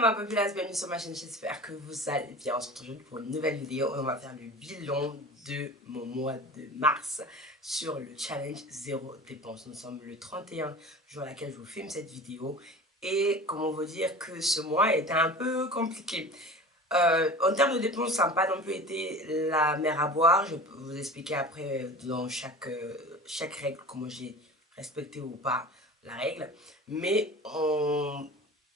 ma populace, bienvenue sur ma chaîne, j'espère que vous allez bien. On se retrouve aujourd'hui pour une nouvelle vidéo et on va faire le bilan de mon mois de mars sur le challenge zéro dépense. Nous sommes le 31 jour à laquelle je vous filme cette vidéo et comment vous dire que ce mois était un peu compliqué. En termes de dépenses, ça n'a pas non plus été la mer à boire. Je peux vous expliquer après dans chaque règle comment j'ai respecté ou pas la règle. Mais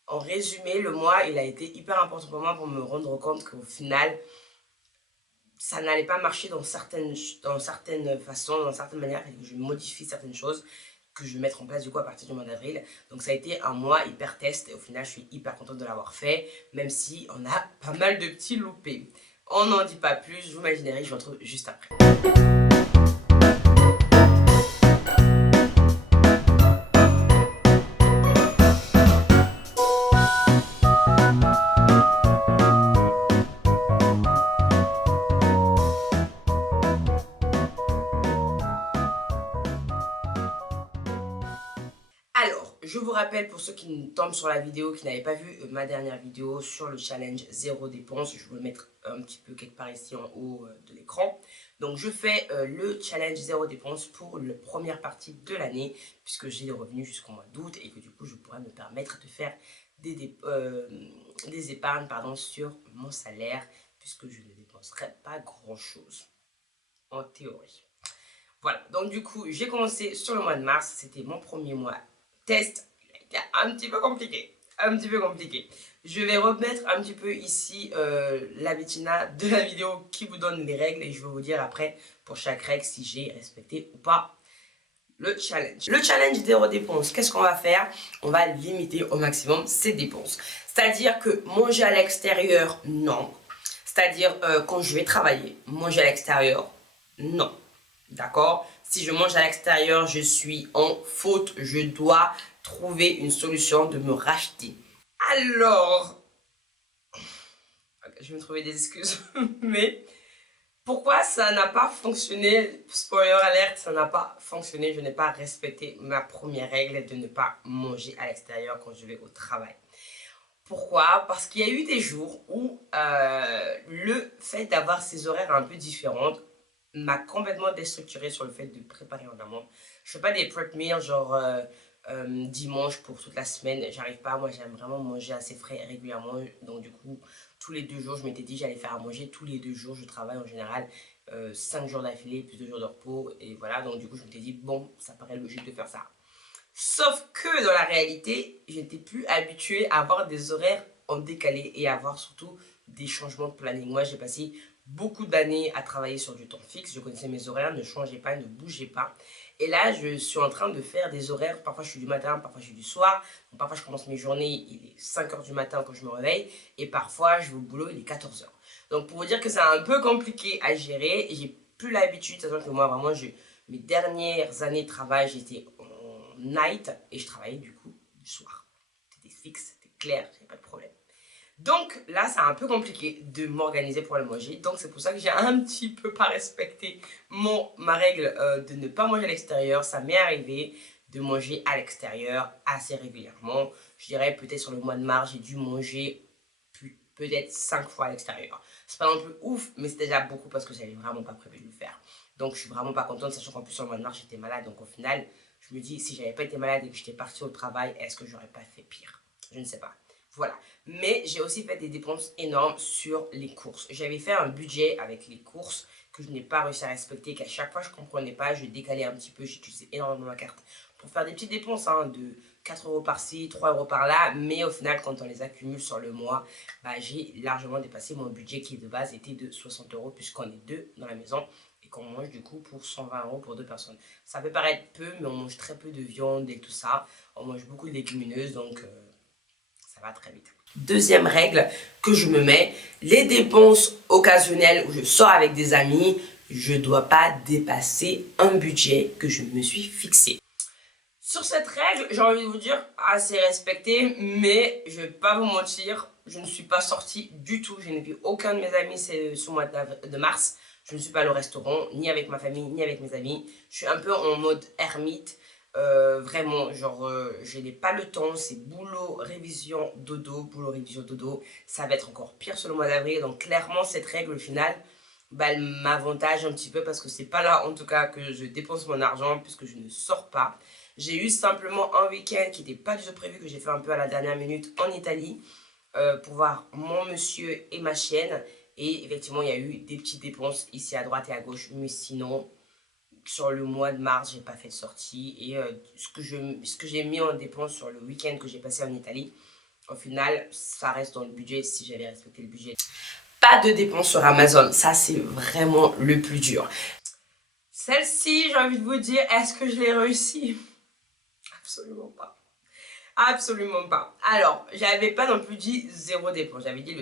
en résumé, le mois, il a été hyper important pour moi pour me rendre compte qu'au final, ça n'allait pas marcher dans certaines façons, dans certaines manières, et que je modifie certaines choses que je vais mettre en place du coup à partir du mois d'avril. Donc ça a été un mois hyper test et au final je suis hyper contente de l'avoir fait, même si on a pas mal de petits loupés. On n'en dit pas plus, vous imaginerez, je vous retrouve juste après. Alors, je vous rappelle pour ceux qui tombent sur la vidéo, qui n'avaient pas vu ma dernière vidéo sur le challenge zéro dépense, je vais vous le mettre un petit peu quelque part ici en haut de l'écran. Donc, je fais le challenge zéro dépense pour la première partie de l'année, puisque j'ai les revenus jusqu'au mois d'août et que du coup, je pourrais me permettre de faire des épargnes sur mon salaire, puisque je ne dépenserai pas grand-chose, en théorie. Voilà, donc du coup, j'ai commencé sur le mois de mars, c'était mon premier mois test, il a été un petit peu compliqué, Je vais remettre un petit peu ici la Bettina de la vidéo qui vous donne les règles et je vais vous dire après pour chaque règle si j'ai respecté ou pas le challenge. Le challenge zéro dépense, qu'est-ce qu'on va faire? On va limiter au maximum ses dépenses. C'est-à-dire que manger à l'extérieur, non. C'est-à-dire quand je vais travailler, manger à l'extérieur, non. D'accord? Si je mange à l'extérieur, je suis en faute. Je dois trouver une solution de me racheter. Alors, je vais me trouver des excuses, mais pourquoi ça n'a pas fonctionné? Spoiler alert, ça n'a pas fonctionné. Je n'ai pas respecté ma première règle de ne pas manger à l'extérieur quand je vais au travail. Pourquoi? Parce qu'il y a eu des jours où le fait d'avoir ces horaires un peu différents m'a complètement déstructuré sur le fait de préparer en amont. Je fais pas des prep meals genre dimanche pour toute la semaine, j'arrive pas. Moi j'aime vraiment manger assez frais régulièrement, donc du coup tous les 2 jours je m'étais dit j'allais faire à manger tous les 2 jours. Je travaille en général 5 jours d'affilée plus 2 jours de repos et voilà, donc du coup je m'étais dit bon, ça paraît logique de faire ça. Sauf que dans la réalité, j'étais plus habituée à avoir des horaires en décalé et à avoir surtout des changements de planning. Moi, j'ai passé beaucoup d'années à travailler sur du temps fixe. Je connaissais mes horaires, ne changeaient pas, ne bougeaient pas. Et là, je suis en train de faire des horaires. Parfois, je suis du matin, parfois, je suis du soir. Donc, parfois, je commence mes journées, il est 5 h du matin quand je me réveille. Et parfois, je vais au boulot, il est 14 h. Donc, pour vous dire que c'est un peu compliqué à gérer. J'ai plus l'habitude, c'est-à-dire que moi, vraiment, mes dernières années de travail, j'étais night et je travaillais du coup du soir. C'était fixe, c'était clair, j'avais pas de problème. Donc là, c'est un peu compliqué de m'organiser pour le manger. Donc c'est pour ça que j'ai un petit peu pas respecté ma règle de ne pas manger à l'extérieur. Ça m'est arrivé de manger à l'extérieur assez régulièrement. Je dirais peut-être sur le mois de mars, j'ai dû manger peut-être 5 fois à l'extérieur. C'est pas non plus ouf, mais c'est déjà beaucoup parce que j'avais vraiment pas prévu de le faire. Donc je suis vraiment pas contente, sachant qu'en plus sur le mois de mars, j'étais malade. Donc au final, je me dis, si j'avais pas été malade et que j'étais partie au travail, est-ce que j'aurais pas fait pire? Je ne sais pas. Voilà. Mais j'ai aussi fait des dépenses énormes sur les courses. J'avais fait un budget avec les courses que je n'ai pas réussi à respecter, qu'à chaque fois je ne comprenais pas, je décalais un petit peu, j'utilisais énormément ma carte pour faire des petites dépenses de 4 € par-ci, 3 € par-là, mais au final quand on les accumule sur le mois, j'ai largement dépassé mon budget qui de base était de 60 € puisqu'on est 2 dans la maison et qu'on mange du coup pour 120 € pour 2 personnes. Ça peut paraître peu, mais on mange très peu de viande et tout ça, on mange beaucoup de légumineuses, donc ça va très vite. Deuxième règle que je me mets, les dépenses occasionnelles où je sors avec des amis, je ne dois pas dépasser un budget que je me suis fixé. Sur cette règle, j'ai envie de vous dire, assez respectée, mais je vais pas vous mentir, je ne suis pas sortie du tout. Je n'ai vu aucun de mes amis ce mois de mars. Je ne suis pas allée au restaurant, ni avec ma famille, ni avec mes amis. Je suis un peu en mode ermite. Vraiment, genre, je n'ai pas le temps. C'est boulot, révision, dodo, boulot, révision, dodo. Ça va être encore pire sur le mois d'avril. Donc, clairement, cette règle, au final, bah, elle m'avantage un petit peu parce que c'est pas là, en tout cas, que je dépense mon argent puisque je ne sors pas. J'ai eu simplement un week-end qui n'était pas du tout prévu, que j'ai fait un peu à la dernière minute en Italie pour voir mon monsieur et ma chienne. Et effectivement, il y a eu des petites dépenses ici à droite et à gauche. Mais sinon, sur le mois de mars, j'ai pas fait de sortie. Et ce que j'ai mis en dépense sur le week-end que j'ai passé en Italie, au final, ça reste dans le budget si j'avais respecté le budget. Pas de dépenses sur Amazon. Ça, c'est vraiment le plus dur. Celle-ci, j'ai envie de vous dire, est-ce que je l'ai réussi? Absolument pas. Absolument pas. Alors, j'avais pas non plus dit zéro dépense. J'avais dit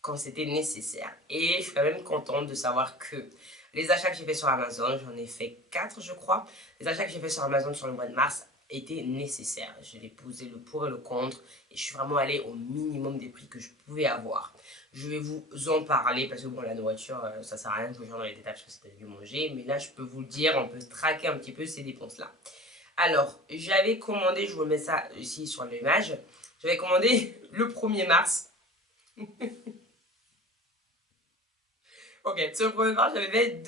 quand c'était nécessaire. Et je suis quand même contente de savoir que les achats que j'ai fait sur Amazon, j'en ai fait 4 je crois. Les achats que j'ai fait sur Amazon sur le mois de mars étaient nécessaires. Je l'ai posé le pour et le contre. Et je suis vraiment allée au minimum des prix que je pouvais avoir. Je vais vous en parler parce que bon, la nourriture, ça sert à rien que je rentre dans les détails parce que c'est du manger. Mais là, je peux vous le dire, on peut traquer un petit peu ces dépenses-là. Alors, j'avais commandé, je vous mets ça ici sur l'image, j'avais commandé le 1er mars. Ok, sur le 1er mars, j'avais fait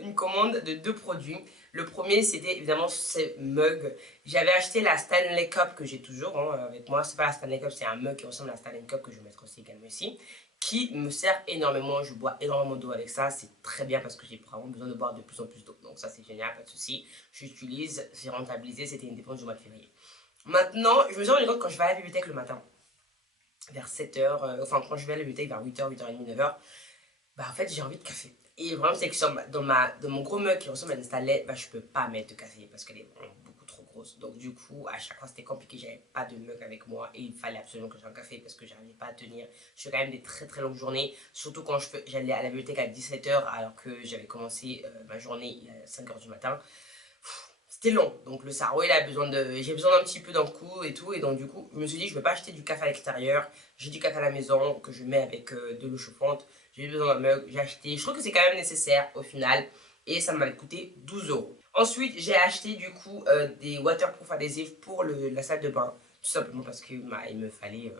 une commande de 2 produits. Le premier, c'était évidemment ce mug. J'avais acheté la Stanley Cup que j'ai toujours avec moi. C'est pas la Stanley Cup, c'est un mug qui ressemble à la Stanley Cup que je vais mettre aussi également ici. Qui me sert énormément. Je bois énormément d'eau avec ça. C'est très bien parce que j'ai vraiment besoin de boire de plus en plus d'eau. Donc ça, c'est génial, pas de souci. J'utilise, j'ai rentabilisé. C'était une dépense du mois de février. Maintenant, je me suis rendu compte quand je vais à la bibliothèque le matin, vers 7h, enfin quand je vais à la bibliothèque vers 8h, 8h30, 9h, bah en fait j'ai envie de café. Et le problème c'est que dans mon gros mug qui ressemble à une Stanley, bah je peux pas mettre de café parce qu'elle est vraiment beaucoup trop grosse. Donc du coup à chaque fois c'était compliqué, j'avais pas de mug avec moi et il fallait absolument que j'ai un café parce que j'arrivais pas à tenir. Je fais quand même des très très longues journées, surtout quand j'allais à la bibliothèque à 17h alors que j'avais commencé ma journée à 5h du matin. C'était long, donc le cerveau il a besoin j'ai besoin d'un petit peu d'un coup et tout, et donc du coup je me suis dit je ne vais pas acheter du café à l'extérieur, j'ai du café à la maison que je mets avec de l'eau chauffante, j'ai besoin d'un mug, j'ai acheté, je trouve que c'est quand même nécessaire au final, et ça m'avait coûté 12 €. Ensuite j'ai acheté du coup des waterproof adhésifs pour la salle de bain, tout simplement parce que il me fallait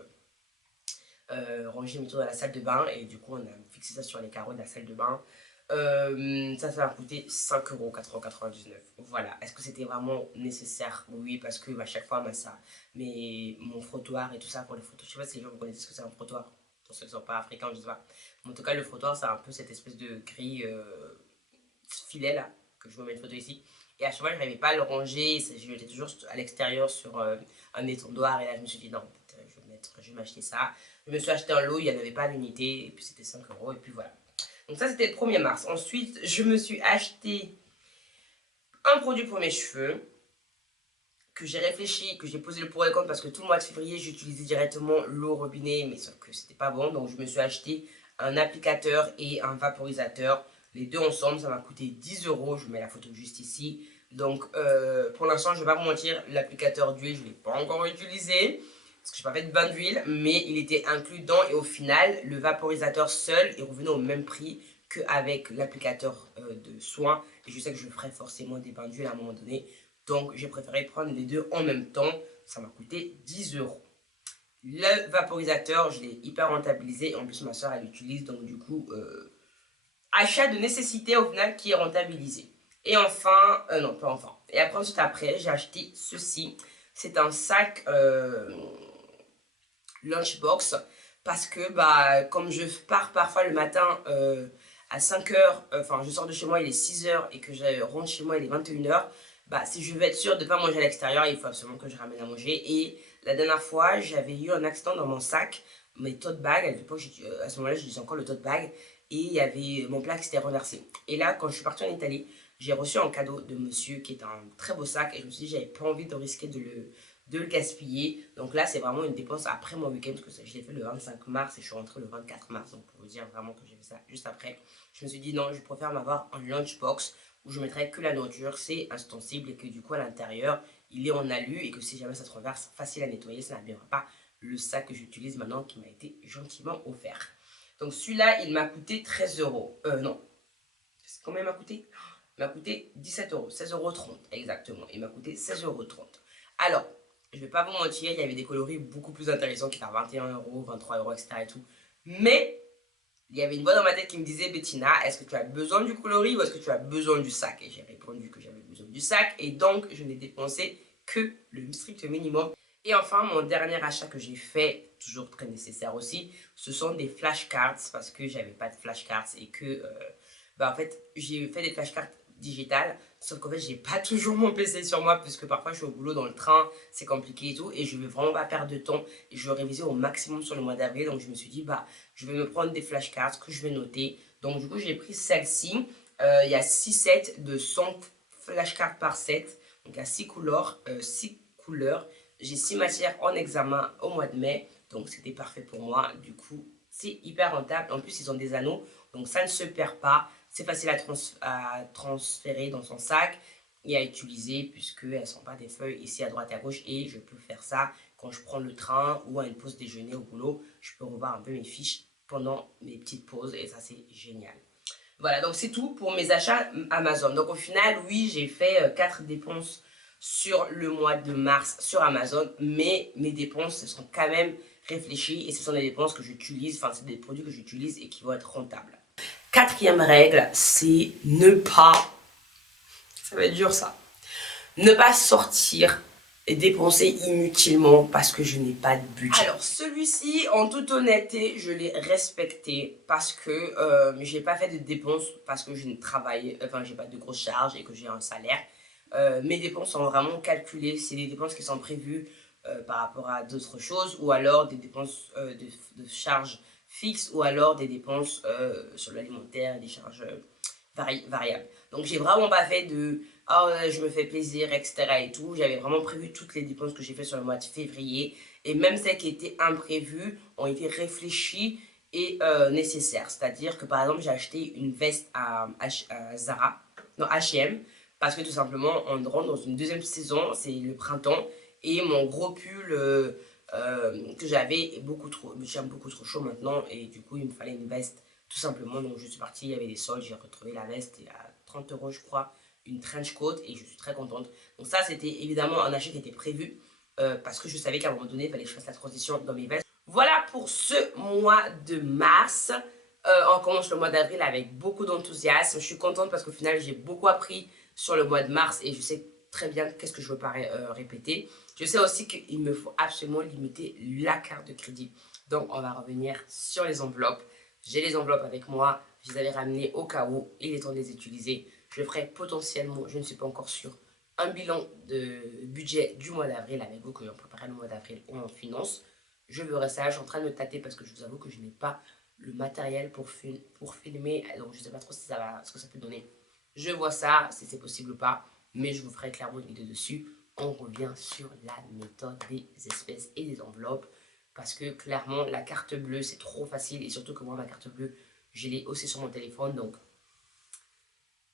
ranger mes tours dans la salle de bain, et du coup on a fixé ça sur les carreaux de la salle de bain. Ça m'a coûté 5,99 €. Voilà. Est-ce que c'était vraiment nécessaire? Oui, parce que à chaque fois, mon frottoir et tout ça pour les photos. Je sais pas si les gens vous connaissez ce que c'est un frottoir. Pour ceux qui ne sont pas africains, je sais pas. En tout cas, le frottoir, c'est un peu cette espèce de grille filet là, que je me mets une photo ici. Et à chaque fois, je n'arrivais pas à le ranger. J'étais toujours à l'extérieur sur un étendoir. Et là, je me suis dit, non, je vais m'acheter ça. Je me suis acheté un lot, il n'y en avait pas à l'unité. Et puis, c'était 5 €. Et puis voilà. Donc ça, c'était le 1er mars. Ensuite, je me suis acheté un produit pour mes cheveux que j'ai réfléchi, que j'ai posé le pour et le contre parce que tout le mois de février, j'utilisais directement l'eau robinet, mais sauf que c'était pas bon. Donc je me suis acheté un applicateur et un vaporisateur. Les deux ensemble, ça m'a coûté 10 €. Je mets la photo juste ici. Donc pour l'instant, je vais pas vous mentir, l'applicateur d'huile, je ne l'ai pas encore utilisé parce que je n'ai pas fait de bain d'huile, mais il était inclus dedans, et au final, le vaporisateur seul est revenu au même prix qu'avec l'applicateur de soins. Et je sais que je ferai forcément des bains d'huile à un moment donné. Donc j'ai préféré prendre les deux en même temps. Ça m'a coûté 10 €. Le vaporisateur, je l'ai hyper rentabilisé. En plus, ma soeur, elle l'utilise. Donc du coup, achat de nécessité au final qui est rentabilisé. Et enfin, non, pas enfin. Et après, ensuite, après, j'ai acheté ceci. C'est un sac lunchbox. Parce que, bah, comme je pars parfois le matin à 5h, enfin, je sors de chez moi, il est 6h, et que je rentre chez moi, il est 21h, bah, si je veux être sûre de ne pas manger à l'extérieur, il faut absolument que je ramène à manger. Et la dernière fois, j'avais eu un accident dans mon sac, mes tote bags. À l'époque, à ce moment-là, je disais encore le tote bag. Et il y avait mon plat qui s'était renversé. Et là, quand je suis partie en Italie, j'ai reçu un cadeau de monsieur qui est un très beau sac. Et je me suis dit, j'avais pas envie de risquer de le gaspiller. Donc là, c'est vraiment une dépense après mon week-end, parce que je l'ai fait le 25 mars et je suis rentrée le 24 mars. Donc pour vous dire vraiment que j'ai fait ça juste après, je me suis dit non, je préfère m'avoir un lunchbox où je mettrai que la nourriture, c'est insensible, et que du coup à l'intérieur, il est en alu, et que si jamais ça se renverse, facile à nettoyer, ça n'abîmera pas le sac que j'utilise maintenant, qui m'a été gentiment offert. Donc celui-là, il m'a coûté 13 €. Non. Combien il m'a coûté? Il m'a coûté 17 euros, 16,30 € exactement. Il m'a coûté 16,30 €. Alors, je ne vais pas vous mentir, il y avait des coloris beaucoup plus intéressants qui étaient à 21 euros, 23 euros, etc. et tout. Mais il y avait une voix dans ma tête qui me disait, Bettina, est-ce que tu as besoin du coloris ou est-ce que tu as besoin du sac? Et j'ai répondu que j'avais besoin du sac et donc je n'ai dépensé que le strict minimum. Et enfin, mon dernier achat que j'ai fait, toujours très nécessaire aussi, ce sont des flashcards parce que j'avais pas de flashcards et que, en fait, j'ai fait des flashcards digitales, sauf qu'en fait, j'ai pas toujours mon PC sur moi puisque parfois je suis au boulot dans le train, c'est compliqué et tout, et je veux vraiment pas perdre de temps et je veux réviser au maximum sur le mois d'avril, donc je me suis dit, je vais me prendre des flashcards que je vais noter. Donc du coup, j'ai pris celle-ci. Il y a 6 sets de 100 flashcards par set, donc il y a 6 couleurs, 6 couleurs. J'ai 6 matières en examen au mois de mai, donc c'était parfait pour moi. Du coup, c'est hyper rentable. En plus, ils ont des anneaux, donc ça ne se perd pas. C'est facile à transférer dans son sac et à utiliser puisqu'elles ne sont pas des feuilles ici à droite et à gauche. Et je peux faire ça quand je prends le train ou à une pause déjeuner au boulot. Je peux revoir un peu mes fiches pendant mes petites pauses et ça, c'est génial. Voilà, donc c'est tout pour mes achats Amazon. Donc au final, oui, j'ai fait 4 dépenses sur le mois de mars sur Amazon, mais mes dépenses sont quand même réfléchies et ce sont des dépenses que j'utilise, enfin c'est des produits que j'utilise et qui vont être rentables. Quatrième règle, c'est ne pas, ça va être dur ça, ne pas sortir et dépenser inutilement parce que je n'ai pas de budget. Alors celui-ci, en toute honnêteté, je l'ai respecté parce que j'ai pas fait de dépenses parce que je ne travaille, enfin j'ai pas de grosses charges et que j'ai un salaire. Mes dépenses sont vraiment calculées, c'est des dépenses qui sont prévues par rapport à d'autres choses ou alors des dépenses de charges fixes ou alors des dépenses sur l'alimentaire et des charges variables. Donc j'ai vraiment pas fait de oh, je me fais plaisir, etc. et tout. J'avais vraiment prévu toutes les dépenses que j'ai fait sur le mois de février. Et même celles qui étaient imprévues ont été réfléchies et nécessaires. C'est-à-dire que par exemple, j'ai acheté une veste à Zara, non H&M, parce que tout simplement, on rentre dans une deuxième saison, c'est le printemps. Et mon gros pull que j'avais est beaucoup trop chaud maintenant. Et du coup, il me fallait une veste tout simplement. Donc je suis partie, il y avait des soldes, j'ai retrouvé la veste à 30 € je crois, une trench coat et je suis très contente. Donc ça, c'était évidemment un achat qui était prévu parce que je savais qu'à un moment donné, il fallait que je fasse la transition dans mes vestes. Voilà pour ce mois de mars. On commence le mois d'avril avec beaucoup d'enthousiasme. Je suis contente parce qu'au final, j'ai beaucoup appris sur le mois de mars et je sais très bien qu'est-ce que je veux pas répéter. Je sais aussi qu'il me faut absolument limiter la carte de crédit. Donc, on va revenir sur les enveloppes. J'ai les enveloppes avec moi. Je les avais ramenées au cas où il est temps de les utiliser. Je ferai potentiellement, je ne suis pas encore sûre, un bilan de budget du mois d'avril avec vous que j'ai préparé le mois d'avril en finance. Je verrai ça. Je suis en train de me tâter parce que je vous avoue que je n'ai pas le matériel pour filmer. Donc, je ne sais pas trop si ce que ça peut donner. Je vois ça, si c'est possible ou pas. Mais je vous ferai clairement une vidéo dessus. On revient sur la méthode des espèces et des enveloppes. Parce que clairement, la carte bleue, c'est trop facile. Et surtout que moi, ma carte bleue, je l'ai aussi sur mon téléphone. Donc,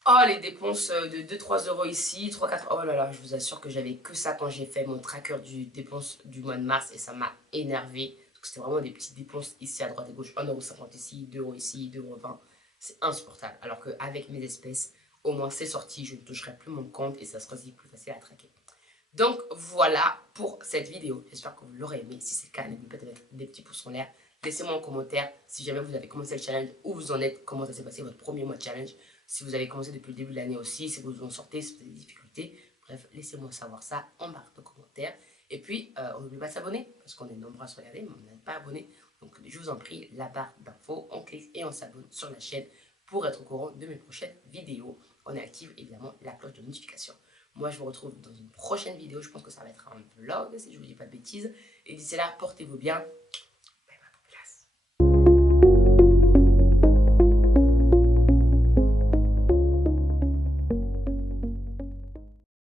oh, les dépenses de 2-3 € ici, 3-4 €. Oh là là, je vous assure que j'avais que ça quand j'ai fait mon tracker du dépenses du mois de mars. Et ça m'a énervé. Parce que c'était vraiment des petites dépenses ici à droite et gauche. 1,50 € ici, 2 € ici, 2,20 €. C'est insupportable. Alors qu'avec mes espèces, au moins c'est sorti. Je ne toucherai plus mon compte et ça sera aussi plus facile à traquer. Donc voilà pour cette vidéo. J'espère que vous l'aurez aimé. Si c'est le cas, n'oubliez pas de mettre des petits pouces en l'air. Laissez-moi en commentaire si jamais vous avez commencé le challenge, où vous en êtes, comment ça s'est passé votre premier mois de challenge. Si vous avez commencé depuis le début de l'année aussi, si vous en sortez, si vous avez des difficultés. Bref, laissez-moi savoir ça en barre de commentaires. Et puis, on n'oublie pas de s'abonner, parce qu'on est nombreux à se regarder, mais on n'est pas abonné. Donc, je vous en prie, la barre d'infos, on clique et on s'abonne sur la chaîne pour être au courant de mes prochaines vidéos. On active évidemment la cloche de notification. Moi, je vous retrouve dans une prochaine vidéo. Je pense que ça va être un vlog, si je ne vous dis pas de bêtises. Et d'ici là, portez-vous bien.